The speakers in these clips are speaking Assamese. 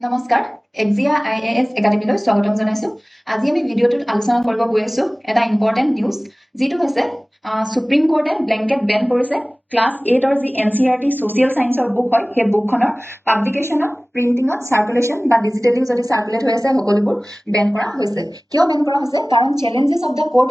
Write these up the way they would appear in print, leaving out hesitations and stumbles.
নমস্কাৰ এক্সিয়া IAS একাডেমীলৈ স্বাগতম জনাইছো আজি আমি ভিডিঅ'টোত আলোচনা কৰিব গৈ আছো এটা ইম্পৰ্টেন্ট নিউজ যেটো হৈছে সুপ্ৰিম কোৰ্টে ব্ল্যাঙ্কেট বেন কৰিছে ক্লাস 8 অৰ জি NCERT সোশিয়াল সায়েন্সৰ বুক হয় হে বুকখনৰ পাবলিকেশনত প্ৰিন্টিংত সাৰ্কুলেশন বা ডিজিটেলি যদি সাৰ্কুলেট হৈ আছে সকলোবোৰ বেন কৰা হৈছে কিয় বেন কৰা হৈছে কাৰণ চ্যালেঞ্জেস অফ দা কোৰ্ট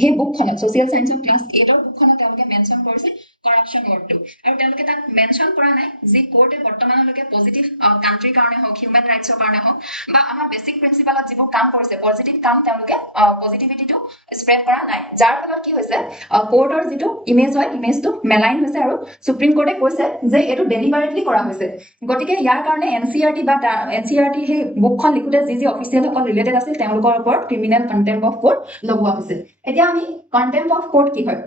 হে বুকখনত সোশিয়াল সায়েন্সৰ ক্লাস 8 অৰ বুকখনত তেওঁলোকে মেনশন কৰিছে কৰাপশন ওয়াৰ্ডটো আৰু তেওঁলোকে তাত মেনশন কৰা নাই যি কোৰ্টে বৰ্তমানলৈকে পজিটিভ কান্ট্ৰিৰ কাৰণে হওক হিউম্যান ৰাইটছৰ কাৰণে হওক বা আমাৰ বেসিক প্ৰিন্সিপালত যিবোৰ কাম কৰিছে পজিটিভ কাম তেওঁলোকে পজিটিভিটিটো স্প্ৰেড কৰা নাই যাৰ ফলত কি হৈছে কোৰ্টৰ যিটো ইমেজ হয় ইমেজটো মেলাইন হৈছে আৰু সুপ্ৰিম কোৰ্টে কৈছে যে এটো ডেলিবাৰেটলি কৰা হৈছে গতিকে ইয়াৰ কাৰণে NCERT হে বুকখন লিখোতে যি অফিচিয়েল সকল ৰিলেটেড আছিল তেওঁলোকৰ ওপৰত ক্ৰিমিনেল কন্টেম্প অফ কোৰ্ট লগোৱা হৈছে এতিয়া আমি কন্টেম্প অফ কোৰ্ট কি হয়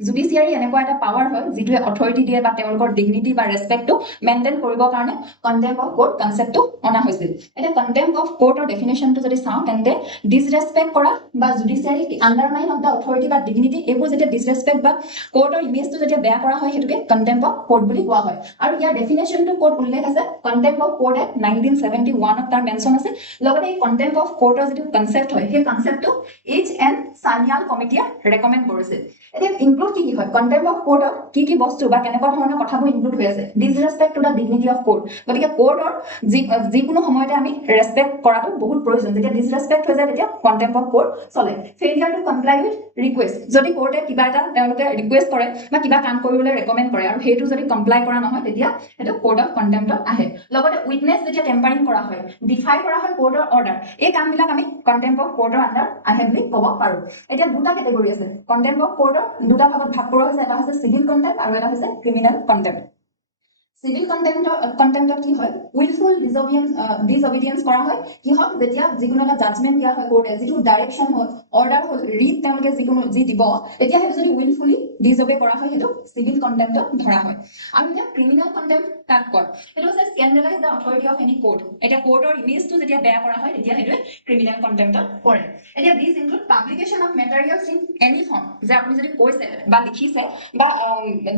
জুডিচিয়াৰী এনেকুৱা এটা পাৱাৰ হয় যেটোৱে অথৰিটি দিয়ে বা তেওঁলোকৰ ডিগনিটি বা ৰেসপেক্টটো মেইনটেইন কৰিবৰ কাৰণে কন্টেম্প অফ কোৰ্ট কনসেপ্টটো অনা হৈছিল এটা কন্টেম্প অফ কোৰ্টৰ ডেফিনেশনটো যদি চাও তেন্তে ডিসৰেসপেক্ট কৰা বা জুডিচিয়াৰী আন্ডাৰমাইন অফ দা অথৰিটি বা ডিগনিটি এইবোৰ যেতিয়া ডিসৰেসপেক্ট বা কোৰ্টৰ ইমেজটো যেতিয়া বেয়া কৰা হয় হেতুকে কন্টেম্প অফ কোৰ্ট বুলি কোৱা হয় আৰু ইয়াৰ ডেফিনেশনটো কোৰ্ট উল্লেখ আছে কন্টেম্প অফ কোৰ্ট এক্ট 1971 ত তাৰ মেনশন আছে লগতে এই কন্টেম্প অফ কোৰ্টৰ যেটো কনসেপ্ট হয় সেই কনসেপ্টটো H.N. সান্যাল কমিটিয়ে ৰেকমেন্ড কৰিছে এতিয়া ইনক্লুড কি হয় কন্টেম্প অফ কোৰ্টৰ কি বস্তু বা কেনেকুৱা ধৰণৰ কথাবোৰ ইনক্লুড হৈ আছে disrespect to the dignity of court গতিকে কোৰ্টৰ যিকোনো সময়তে আমি ৰেসপেক্ট কৰাটো বহুত প্ৰয়োজন যেতিয়া ডিসৰেসপেক্ট হৈ যায় তেতিয়া কন্টেম্প অফ কোৰ্ট চলে failure to comply with request যদি কোৰ্টে কিবা এটা তেওঁলোকে ৰিকুৱেষ্ট কৰে বা কিবা কাম কৰিবলৈ ৰেকমেন্ড কৰে আৰু হেতু যদি কমপ্লাই কৰা নহয় তেতিয়া হেতু কোৰ্ট অফ কন্টেম্পটত আহে লগতে উইটনেছ যেতিয়া টেম্পাৰিং কৰা হয় ডিফাই কৰা হয় কোৰ্টৰ অৰ্ডাৰ এই কামবিলাক আমি কন্টেম্প অফ কোৰ্টৰ আন্ডাৰ আহে বুলি ক'ব পাৰো এতিয়া দুটা কেটেগৰী আছে কন্টেম্প অফ কোৰ্টৰ দুটা ভাগত ভাগ কৰা হৈছে এটা হৈছে সিভিল কন্টেম্প আৰু এটা হৈছে ক্ৰিমিনেল কন্টেম্প সিভিল কন্টেম্পটত কি হয় উইলফুল ডিসঅবিডিয়েন্স কৰা হয় কি হয় যেতিয়া যিকোনো এটা জাজমেন্ট দিয়া হয় কোৰ্টে যেটো ডাইৰেকশন হয় অৰ্ডাৰ হয় ৰিড তেওঁলোকে যিকোনো যি দিব তেতিয়া হেতু যদি উইলফুলি ডিসঅবে কৰা হয় হেতু সিভিল কন্টেম্পটত ধৰা হয় আৰু এতিয়া ক্ৰিমিনেল কন্টেম্প কাক কয় হেতু হৈছে স্ক্যান্ডালাইজ দা অথৰিটি অফ এনি কোৰ্ট এটা কোৰ্টৰ ইমেজটো যেতিয়া বেয়া কৰা হয় তেতিয়া হেতু ক্ৰিমিনেল কন্টেম্পটত পৰে এতিয়া this include publication of materials in any form যে আপুনি যদি কৈছে বা লিখিছে বা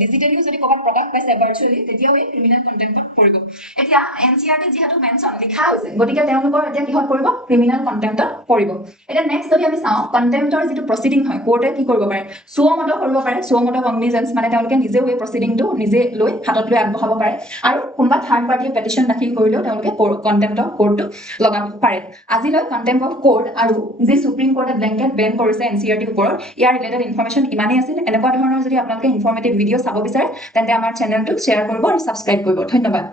ডিজিটেলিও যদি ক'বাত প্ৰকাশ পাইছে ভাৰ্চুৱেলি তেতিয়াও এই ক্ৰিমিনেল কন্টেম্পট পৰিব এতিয়া NCERT যেহেতু মেনশন লিখা হৈছে গতিকে তেওঁলোকৰ এতিয়া কিহত পৰিব ক্ৰিমিনেল কন্টেম্পটত পৰিব এতিয়া নেক্সট যদি আমি চাও কন্টেম্পটৰ যেটো প্ৰসিডিং হয় কোৰ্টে কি কৰিব পাৰে সুমত কৰিব পাৰে সুমত কগনিজেন্স মানে তেওঁলোকে নিজেও এই প্ৰসিডিংটো নিজে লৈ হাতত লৈ আগবঢ়াব পাৰে আৰু কোনবা থাৰ্ড পাৰ্টিয়ে পেটিশন দাখিল কৰিলেও তেওঁলোকে কন্টেম্পট অফ কোৰ্টটো লগাব পাৰে আজিলৈ কন্টেম্পট অফ কোৰ্ট আৰু যি সুপ্ৰিম কোৰ্টে ব্ল্যাঙ্কেট বেন কৰিছে NCERT ওপৰত ইয়াৰ ৰিলেটেড ইনফৰমেশন ইমানেই আছিল এনেকুৱা ধৰণৰ যদি আপোনালোকে ইনফৰমেটিভ ভিডিও চাব বিচাৰে তেন্তে আমাৰ চেনেলটো শ্বেয়াৰ কৰিব আৰু সাবস্ক্ৰাইব কৰিব ধন্যবাদ